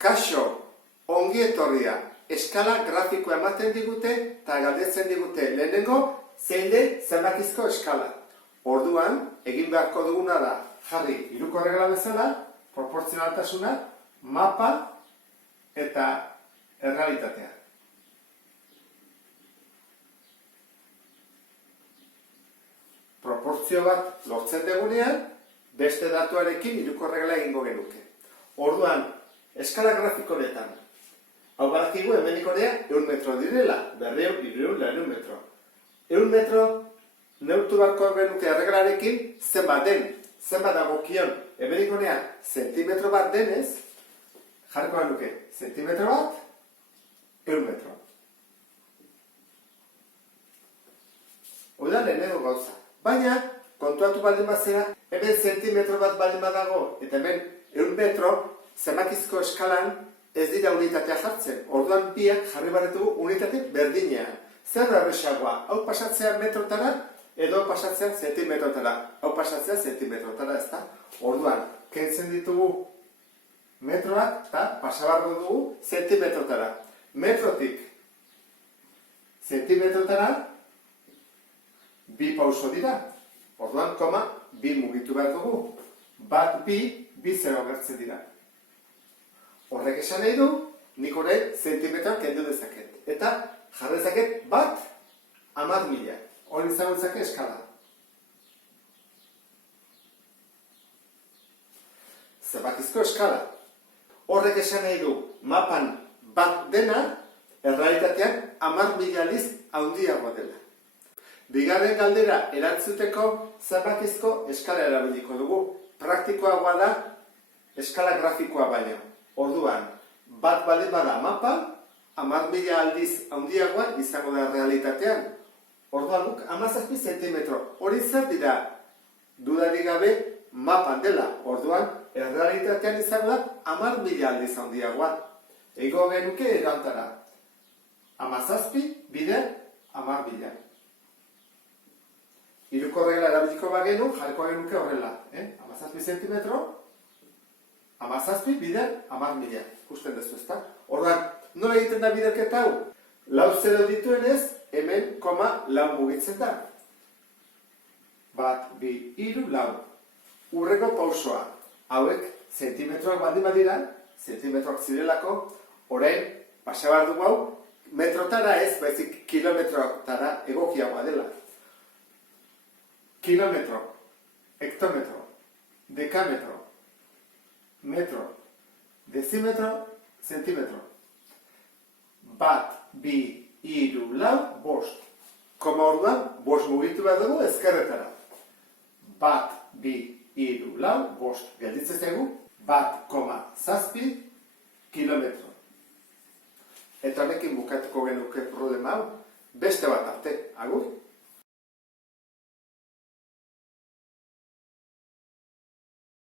Kaixo, ongi etorria, eskala grafikoa ematen digute eta galdetzen digute lehenengo zein den zenbakizko eskala. Orduan, egin beharko duguna da jarri hiruko erregla bezala, proportzionaltasuna, mapa eta errealitatea. Proportzio bat lortzen dugunean, beste datuarekin hiruko erregla egingo genuke. Orduan, eskala grafiko honetan, hau badakigu hemendik honea 100 metro direla, 200, 300, 400 metro. 100 metro neurtu beharko genuke erreglarekin zenbat den, zenbat dagokion hemendik honea zentimetro bat denez, jarriko genuke zentimetro bat, 100 metro. Hoi da lehenengo gauza. Baina, kontuatu baldin bazera, hemen zentimetro bat baldin badago, eta hemen 100 metro zenbakizko eskalan ez dira unitatea jartzen. Orduan biak jarri barretugu unitate berdinean. Zer da erresagoa? Hau pasatzea metrotara edo pasatzea zentimetrotara. Hau pasatzea zentimetrotara, ez da? Orduan, kentzen ditugu metroak eta pasabarro dugu zentimetrotara. Metrotik zentimetrotara bi pauso dira. Orduan, koma, bi mugitu behar dugu. Bat, bi zero gertzen dira. Horrek esan nahi du, nik horrein zentimetroak kendu dezaket. Eta jarri dezaket bat 10.000. Hori izango dezake eskala. Zenbakizko eskala. Horrek esan nahi du, mapan bat dena, errealitatean 10.000 aldiz handiagoa dela. Bigarren galdera erantzuteko zenbakizko eskala erabiliko dugu. Praktikoagoa da eskala grafikoa baino. Orduan, bat baldin bada mapa, 10.000 aldiz handiagoa izango da realitatean. Orduan, 17 zentimetro. Hori zer dira? Dudarik gabe mapan dela. Orduan, errealitatean izango da 10.000 aldiz handiagoa. Ego genuke erantara. 17 bider 10.000. Hiruko erregla erabiliko bagenu, jarriko genuke horrela. 17 zentimetro, 17 bider 10.000. Ikusten duzu, ezta? Orduan, nola egiten da biderketa hau? Lau zero dituenez, hemen koma lau mugitzen da. Bat, bi, hiru, lau. Urreko pausoa. Hauek zentimetroak baldin badira, zentimetroak zirelako, orain, pasabar dugu hau, metrotara ez, baizik kilometrotara egokiagoa dela. Kilometro, hektometro, dekametro, metro, dezimetro, zentimetro. Bat, bi, hiru, lau, bost. Koma orduan, bost mugitu behar dugu ezkerretara. Bat, bi, hiru, lau, bost. Gelditzen zaigu, bat, koma, zazpi, kilometro. Eta honekin bukatuko genuke problema hau, beste bat arte, agur?